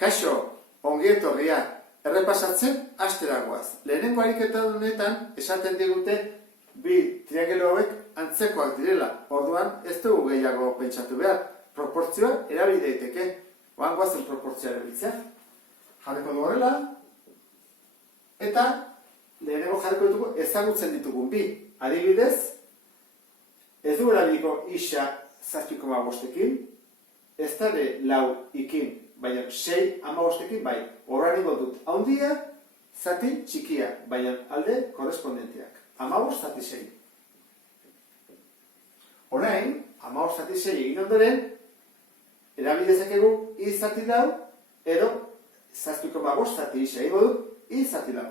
Kaixo, ongi etorria, errepasatzen asteragoaz. Lehenengo ariketa honetan esaten digute bi triangelo hauek antzekoak direla. Orduan ez dugu gehiago pentsatu behar. Proportzioa erabil daiteke. Oan goazen proportzioa erabiltzea. Jarriko dugu horrela. Eta lehenengo jarriko ditugu ezagutzen ditugun bi. Adibidez, ez dugu erabiliko isa 7,5ekin, ez da ere 4ekin, baina 6,5ekin bai. Horrengo dut haundia, zati txikia, baina alde korespondenteak. 15 zati 6. Orain, 15 zati 6 egin ondoren, erabidezakegu i zati lau, edo 7,5 zati 6 egingo dut i zati lau.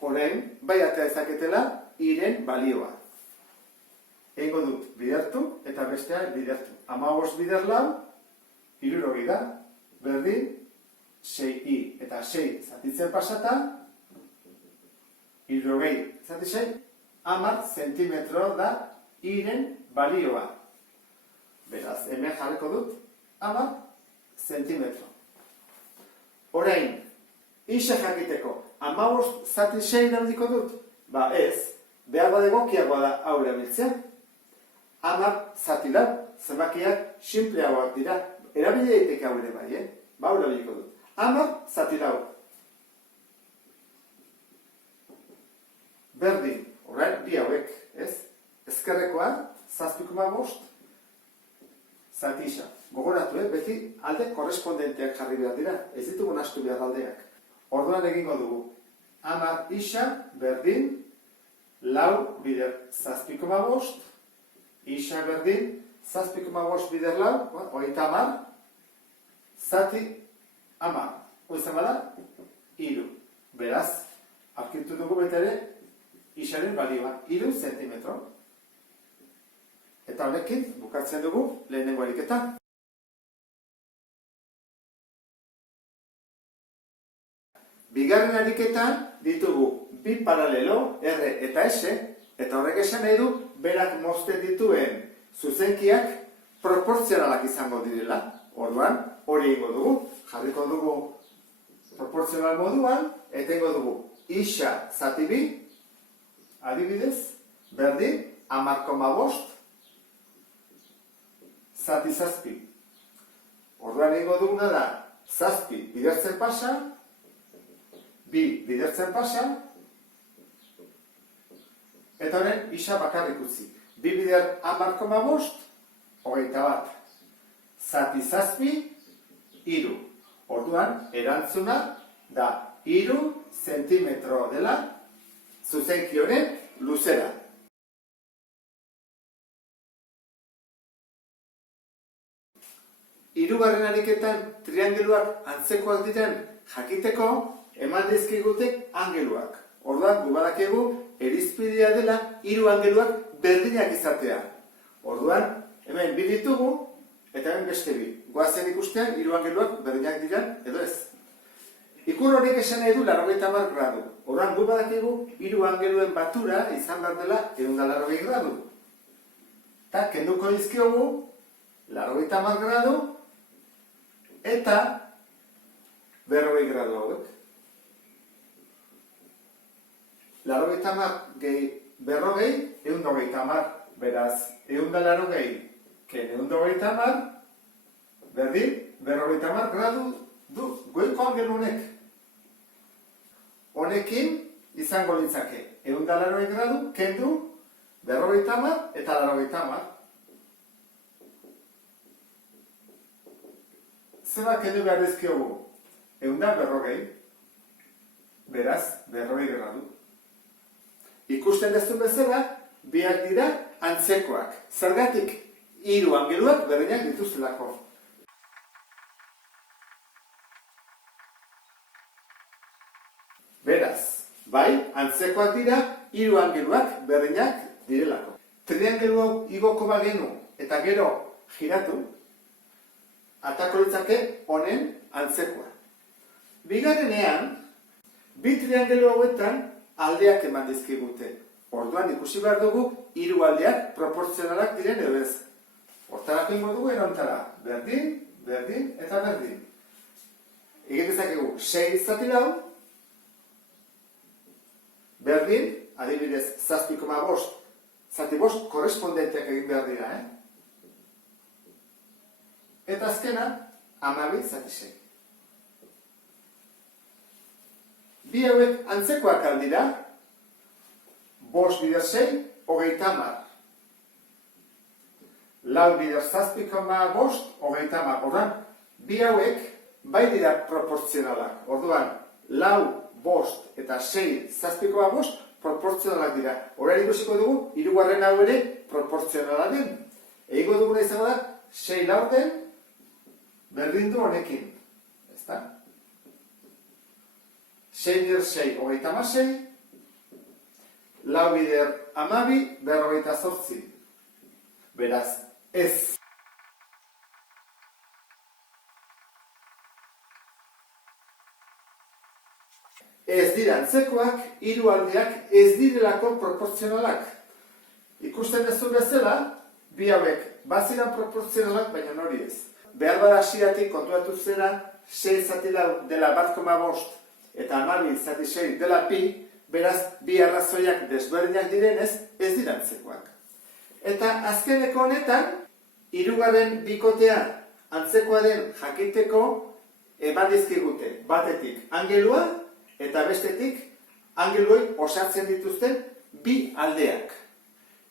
Orain, bai atea ezaketela, iren balioa. Egingo dut bidertu eta bestea bidertu. 15 bider lau, 60 da, berdin, 6i eta 6 zatitzen pasata, 60 zati 6, 10 zentimetro da iren balioa. Beraz, hemen jarriko dut, 10 zentimetro. Orain, isa jakiteko, 15 zati 6 erabiliko dut? Ba ez, behar bat egokiagoa da hau erabiltzea. 10 zati lau, zenbakiak sinpleagoak dira. Erabile daiteke hau ere bai, Ba hau erabiliko dut. 10 zati lau. Berdin, orain bi hauek, ez? Ezkerrekoa, 7,5 zati isa. Gogoratu, beti alde korespondenteak jarri behar dira. Ez ditugu nahastu behar aldeak. Orduan egingo dugu. 10 isa, berdin, lau bider 7,5, isa berdin, 7,5 bider lau, 30, zati 10. Oizan bada, 3. Beraz, aurkitu dugu betere, isaren balioa, 3 zentimetro. Eta honekin, bukatzen dugu, lehenengo ariketa. Bigarren ariketan ditugu bi paralelo, R eta S, eta horrek esan nahi du berak mozten dituen zuzenkiak proportzionalak izango direla. Orduan, hori egingo dugu, jarriko dugu proportzional moduan, eta egingo dugu isa zati bi, adibidez, berdin, 10,5 zati zazpi. Orduan egingo duguna da, zazpi bidertzen pasa, bi bidertzen pasa, eta horren isa bakarrik utzi. Bi bider 10,5, 21. Zati zazpi, 3. Orduan, erantzuna da 3 zentimetro dela zuzenki honen luzera. Hirugarren ariketan triangeluak antzekoak diren jakiteko eman dizkigute angeluak. Orduan, gu badakigu irizpidea dela 3 angeluak berdinak izatea. Orduan, hemen bi ditugu eta hemen beste bi. Goazen ikustean 3 angeluak berdinak diren edo ez. Ikur horiek esan nahi du 90 gradu. Orduan, gu badakigu 3 angeluen batura izan behar dela 180 gradu. Eta kenduko dizkiogu 90 gradu eta 40 gradu hauek. 90 gehi 40, 130, beraz, 180, ken 130, berdin, 40 gradu du goiko angelu honek. Honekin izango litzake, 180 gradu, kendu, 40 eta 80. Zeba kendu behar dizkiogu, 140, beraz, 40 gradu. Ikusten dezun bezala, biak dira antzekoak. Zergatik 3 angeluak berdinak dituztelako. Beraz, bai, antzekoak dira 3 angeluak berdinak direlako. Triangelu hau igoko bagenu eta gero giratu, atako litzake honen antzekoa. Bigarrenean, bi triangelu hauetan aldeak eman dizkigute. Orduan ikusi behar dugu 3 aldeak proportzionalak diren edo ez. Hortarako ingo dugu erontara. Berdin, berdin eta berdin. Egin dezakegu 6 zati lau. Berdin, adibidez, 7,5 zati 5 korrespondenteak egin behar dira, Eta azkena, 12 zati 6. Bi hauek antzekoak aldira, 5 bider 6, 30. 4 bider 7,5, 30. Orduan, bi hauek bai dira proportzionalak. Orduan, 4, 5 eta 6, 7,5 proportzionalak dira. Horren ikusiko dugu, hirugarren hau ere proportzionala den. Egingo duguna izango da, 6 laurden berdin du honekin. Ezta? 6 bider 6, 36. 4 bider 12, 48. Beraz, ez. Ez dira antzekoak, hiru aldeak ez direlako proportzionalak. Ikusten duzu bezala, bi hauek baziran proportzionalak, baina hori ez. Behar bada hasieratik kontuatu zera, 6 zati lau dela 1,5 eta 12 zati 6 dela pi, beraz, bi arrazoiak desberdinak direnez, ez dira antzekoak. Eta azkeneko honetan, hirugarren bikotea antzekoa den jakiteko eman dizkigute. Batetik angelua eta bestetik angeluei osatzen dituzten bi aldeak.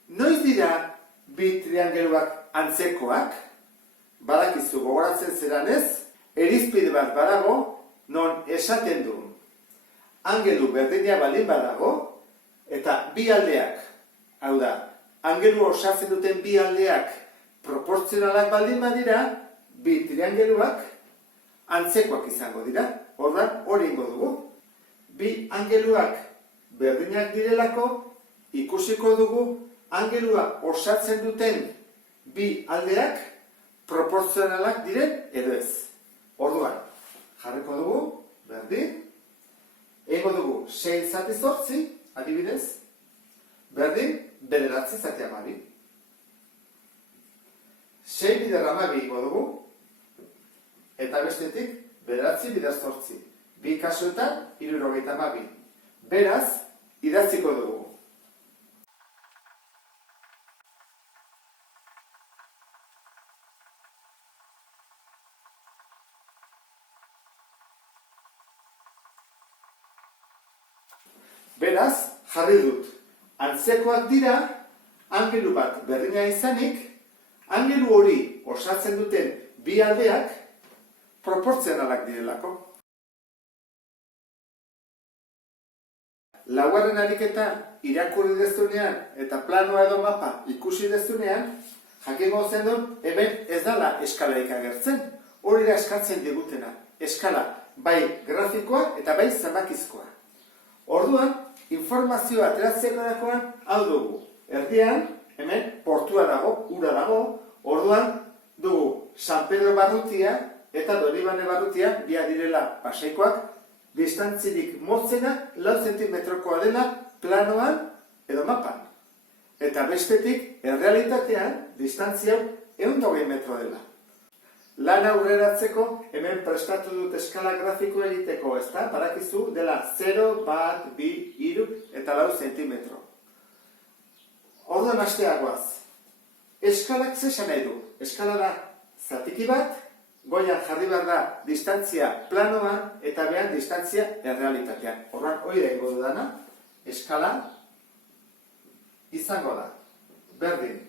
Noiz dira bi triangeluak antzekoak? Badakizu gogoratzen zeranez, irizpide bat badago non esaten du angelu berdina baldin badago eta bi aldeak, hau da, angelu osatzen duten bi aldeak proportzionalak baldin badira, bi triangeluak antzekoak izango dira. Orduan, hori ingo dugu. Bi angeluak berdinak direlako, ikusiko dugu angelua osatzen duten bi aldeak proportzionalak diren edo ez. Orduan, jarriko dugu, berdin, egingo dugu 6 zati 8, adibidez, berdin, 9 zati 12. 6 bider 12 egingo dugu, eta bestetik 9 bider 8. Bi kasuetan, 72. Beraz, idatziko dugu. Beraz, jarri dut. Antzekoak dira, angelu bat berdina izanik, angelu hori osatzen duten bi aldeak proportzionalak direlako. Laugarren ariketa irakurri dezunean eta planoa edo mapa ikusi dezunean, jakingo zen dut, hemen ez dala eskalarik agertzen. Hori da eskatzen digutena. Eskala, bai grafikoa eta bai zenbakizkoa. Orduan, informazioa ateratzeko hau dugu. Erdian, hemen portua dago, ura dago, orduan dugu San Pedro barrutia eta Donibane barrutia, bia direla paseikoak, distantzirik motzena 4 zentimetrokoa dela planoan edo mapan. Eta bestetik, errealitatean, distantzia 120 metro dela. Lan aurreratzeko, hemen prestatu dut eskala grafiko egiteko, ezta? Badakizu dela 0, 1, 2, 3 eta 4 zentimetro. Orduan hasteagoaz. Eskalak zesan nahi du? Eskala da zatiki bat, goian jarri behar da distantzia planoan eta behan distantzia errealitatean. Orduan, hori da ingo dudana, eskala izango da. Berdin.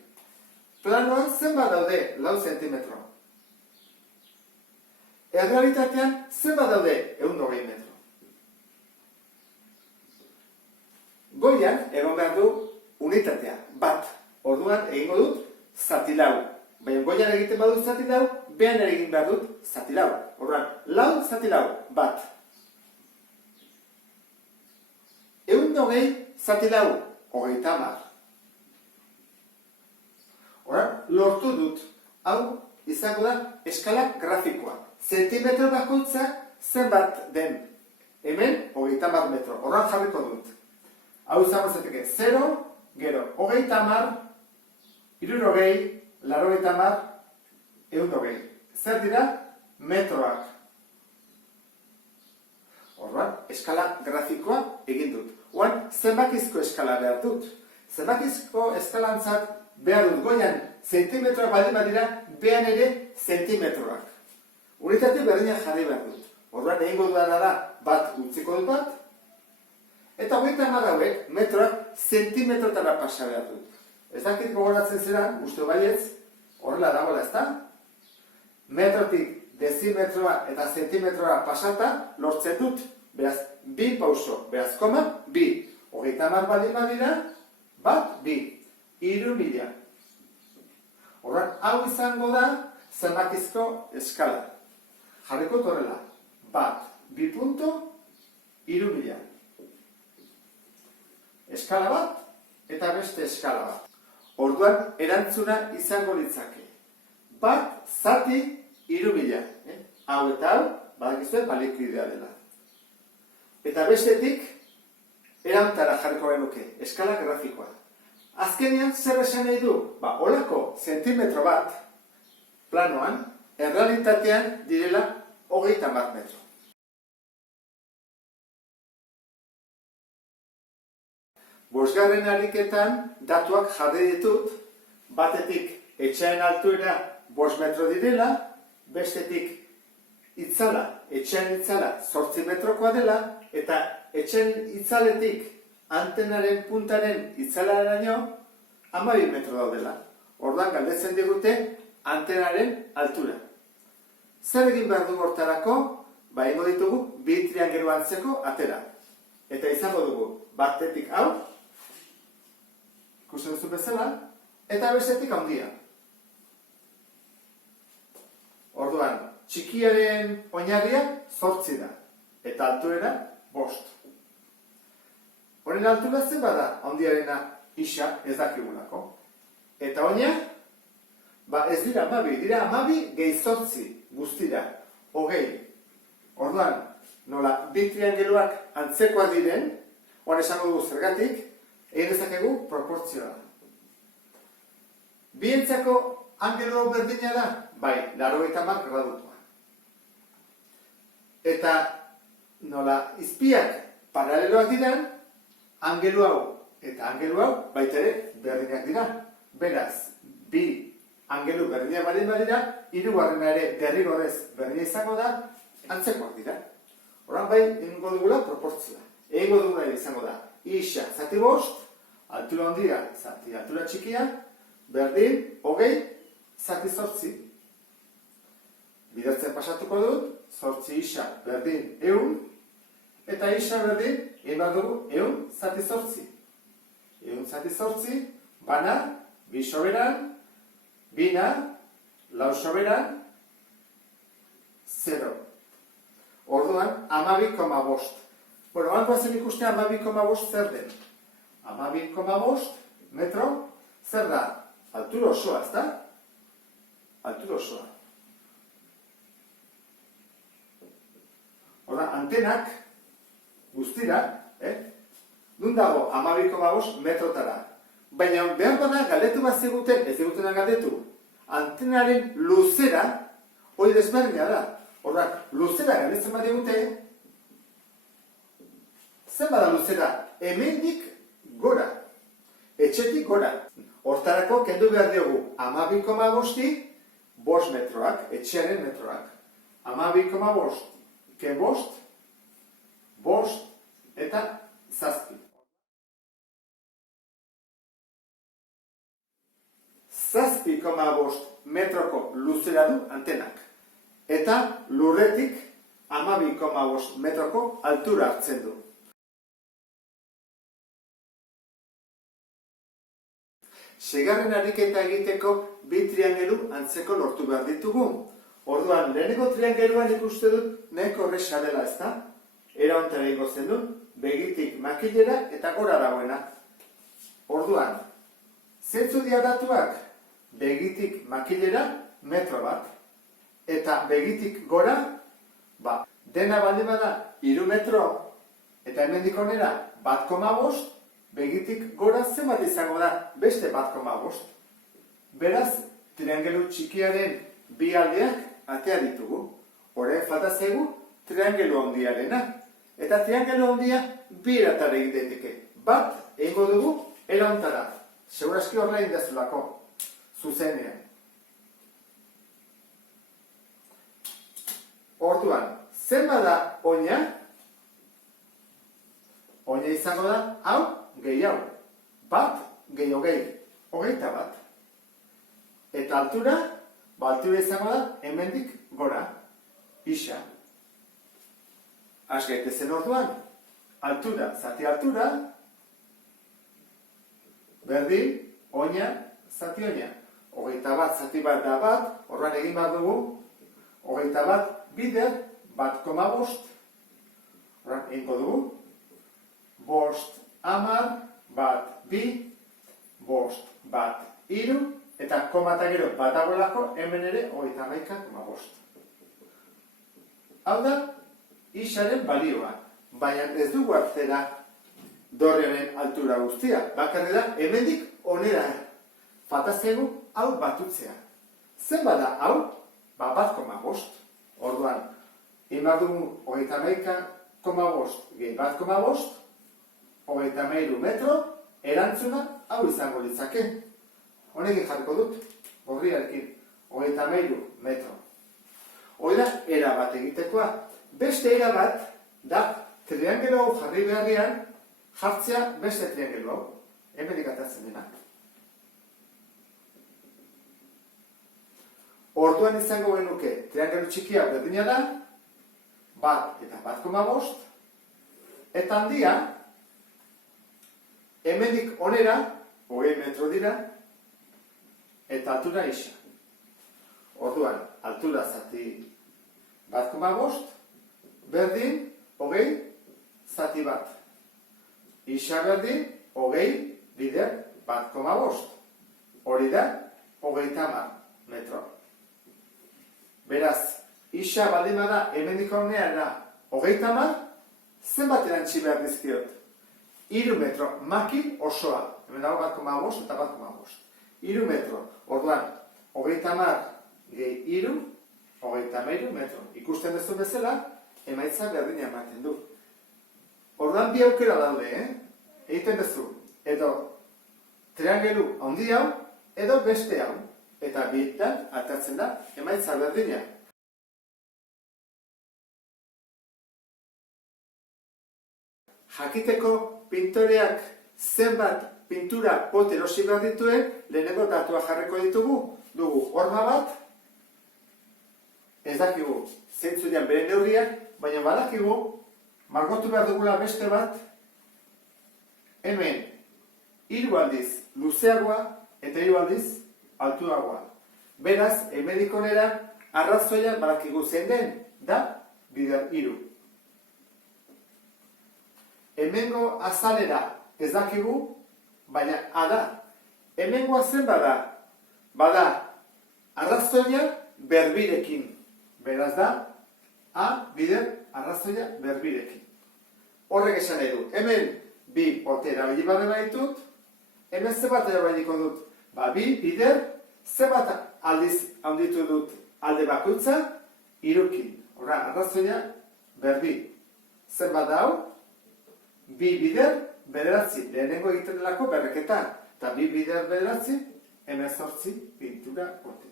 Planoan zenbat daude 4 zentimetro. Errealitatean zenbat daude 120 metro. Goian egon behar du unitatea, bat. Orduan egingo dut zati lau. Baina goian egiten badut zati lau, behan egin behar dut zati lau. Orduan, lau zati lau, bat. 120 zati lau, 30. Orduan, lortu dut. Hau izango da eskala grafikoa. Zentimetro bakoitza zenbat den. Hemen, 30 metro. Orduan jarriko dut. Hau izango zeteke 0, gero, 30, 60, 80/120. Zer dira? Metroak. Orduan, eskala grafikoa egin dut. Oan, zenbakizko eskala behar dut. Zenbakizko eskalantzat behar dut goian zentimetroak baldin badira, behan ere zentimetroak. Unitate berdina jarri behar dut. Orduan, egingo dudana da bat utziko dut bat, eta 30 hauek metroak zentimetrotara pasa behar dut. Ez dakit gogoratzen zera, uste baietz, horrela dagoela, ezta? Metrotik dezimetroa eta zentimetroa pasata lortzen dut. Beraz, 2 pauso, beraz, koma, 2. 30 baldin badira, bat, 2. 3000. Horren, hau izango da zenbakizko eskala. Jarriko horrela, bat, 2 punto, 3000. Eskala bat, eta beste eskala bat. Orduan, erantzuna izango litzake. Bat, zati, 3000. Hau eta hau, badakizue, balikoidea dela. Eta bestetik, erantara jarriko genuke, eskala grafikoa. Azkenean, zer esan nahi du? Olako zentimetro bat, planoan, errealitatean direla 30 metro. Bosgarren ariketan datuak jarri ditut, batetik etxearen altuera 5 metro direla, bestetik etxearen itzala 8 metrokoa dela, eta etxearen itzaletik antenaren puntaren itzalaraino 12 metro daudela. Orduan galdetzen digute antenaren altura. Zer egin behar dugu hortarako? Egingo ditugu 2 triangelu antzeko atera. Eta izango dugu batetik hau, ikusten duzu bezala, eta bestetik handia. Orduan, txikiaren oinarria 8 da, eta altuera 5. Honen altura zen bada, handiarena isa ez dakigulako. Eta oina, ez dira 12, dira 12 gehi 8 guztira, 20. Orduan, nola, 2 triangeluak antzekoa diren, oan esango dugu zergatik, egin dezakegu proportzioa. Bientzako angelu berdina da? Bai, 80 gradukoa. Eta nola, izpiak paraleloak diran, angelu hau eta angelu hau baita ere berdinak dira. Beraz, 2 angelu berdinak baldin badira, 3. ere derrigorrez berdina izango da, antzekoak dira. Horan bai, egingo dugula proportzioa. Egingo dugula izango da, isa zati 5, altura handia zati altura txikia, berdin, 20, zati 8. Bidertzen pasatuko dut, 8 isa berdin 100, eta isa berdin, egin behar dugu, 100 zati 8. 100 zati 8, bana, 2 soberan, bina, 4 soberan, 0. Orduan, 12,5. Bueno, hango zen ikuste 12,5 zer den. 12,5 metro, zer da? Altura osoa, ez da? Altura osoa. Orduan, antenak guztira, nun dago 12,5 metrotara. Baina behar bada galdetu bat ziguten, ez zigutena galdetu, antenaren luzera, hori desberdina da. Orduan, luzera galdetzen bat digute, zen bada luzera? Hemendik gora, etxetik gora. Hortarako kendu behar diogu 12,5 5 metroak, etxearen metroak. 12,5 ke 5, 5 eta 7. 7,5 metroko luzera du antenak. Eta lurretik 12,5 metroko altura hartzen du. Seigarren ariketa egiteko 2 triangelu antzeko lortu behar ditugu. Orduan, leheneko triangeluan ikuste dut nahiko horreza dela, ezta? Era hontara egingo zen dut, begitik makilera eta gora dagoena. Orduan, zeintzu dira datuak? Begitik makilera metro bat. Eta begitik gora, dena baldin bada 3 metro, eta hemendik honera 1,5, begitik gora zenbat izango da beste 1,5. Beraz, triangelu txikiaren bi aldeak atea ditugu. Orain falta zaigu triangelu handiarena. Eta triangelu handia bi eratara egin daiteke. Bat egingo dugu erantara. Segurazki horrela indazulako. Zuzenean. Orduan, zenba da oina? Oina izango da, hau, gehi hau. Bat, gehi hogei. Hogeita bat. Eta altura, altura izango da, hemendik gora. Ixa. Az gaitezen orduan. Altura, zati altura. Berdin, oina, zati oina. Hogeita bat, zati bat da bat. Orduan egin bat dugu. Hogeita bat, bider, 1,5. Orduan, egingo dugu. 5, 10, 1, 2, 5, 1, 3, eta koma eta gero bat dagoelako, hemen ere 31,5. Hau da, isaren balioa, baina ez dugu hartzera dorrearen altura guztia. Bakarri da, hemendik onera falta zaigu hau batutzea. Zenbat da hau? 1,5. Orduan, egin dugu 31,5 gehi 1,5, 33 metro, erantzuna hau izango litzake. Honekin jarriko dut, gorriarekin, 33 metro. Hori da, era bat egitekoa. Beste era bat, da, triangelo hau jarri beharrean, jartzea beste triangelo hau. Hemenik atatzen dena. Orduan izango genuke, triangelo txikia berdina da, 1 eta 1,5, eta handia, hemendik onera, 20 metro dira, eta altura isa. Orduan, altura zati 1,5, berdin, 20, zati bat. Isa berdin, 20, bider, 1,5. Hori da, 30 metro. Beraz, isa baldin bada hemendik onera da 30, zenbat erantzi behar dizkiot? 3 metro, maki osoa. Hemen dago 1,5 eta 1,5. 3 metro. Orduan, 30 gehi 3, 33 metro. Ikusten duzu bezala, emaitza berdina ematen du. Orduan bi aukera daude, egiten duzu. Edo triangelu handi hau, edo beste hau. Eta bietan atatzen da emaitza berdina. Jakiteko pintoreak zenbat pintura pot erosi behar dituen, lehenengo datua jarriko ditugu. Dugu horma bat, ez dakigu zeintzu dian bere neurriak, baina badakigu margotu behar dugula beste bat, hemen 3 aldiz luzeagoa eta 3 aldiz altuagoa. Beraz, hemendik onera arrazoia badakigu zein den, da bider 3. Hemengo azalera ez dakigu, baina ada. Hemengoa zen bada, bada arrazoia berbirekin. Beraz da, a bider arrazoia berbirekin. Horrek esan nahi du, hemen bi pote erabili badela ditut, hemen zebat erabiliko dut? Bi bider, zebat aldiz handitu dut alde bakoitza, 3kin. Horra, arrazoia berbi. Zenbat da hau? 2 bider, 9, lehenengo egiten delako berreketa. Eta 2 bider 9, 18 pintura pote.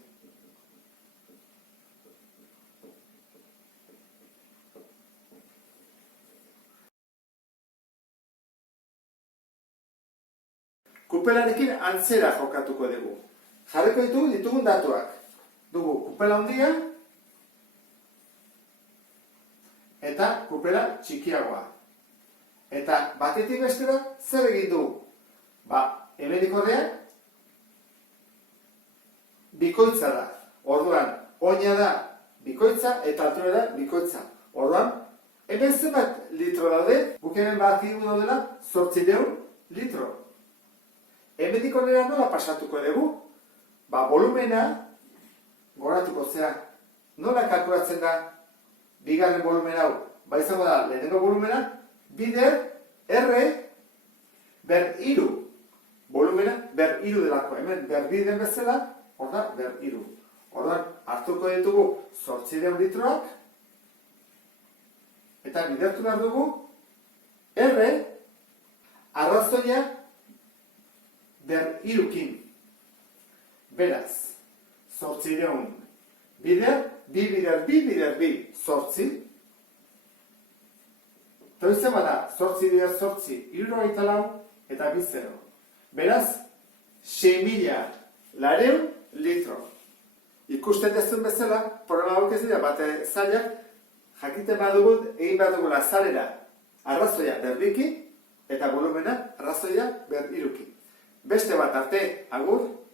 Kupelarekin antzera jokatuko dugu. Jarriko ditugun datuak. Dugu kupela handia eta kupela txikiagoa. Eta batetik bestera zer egin du? Hemendik ordean bikoitza da. Orduan, oina da bikoitza eta altura da bikoitza. Orduan, hemen zenbat litro daude? Guk hemen badakigu daudela 800 litro. Hemendik onera nola pasatuko dugu? Volumena goratuko zea. Nola kalkulatzen da bigarren volumen hau? Izango da, lehenengo volumena, bider R ber 3. Volumena ber 3 delako. Hemen ber 2 den bezala, hor da, ber iru. Orduan, hartuko ditugu 800 litroak, eta bidertu behar dugu, R, arrazoia ber irukin. Beraz, 800 bider, bi, 8. Toize bada, 8 bider 8, 74 eta 2 0. Beraz, 6.000 litro. Ikusten dezun bezala, problema hauek ez dira, bate zailak, jakiten badugu, egin behar dugula zarera arrazoia berbiki, eta volumena arrazoia ber iruki. Beste bat arte, agur.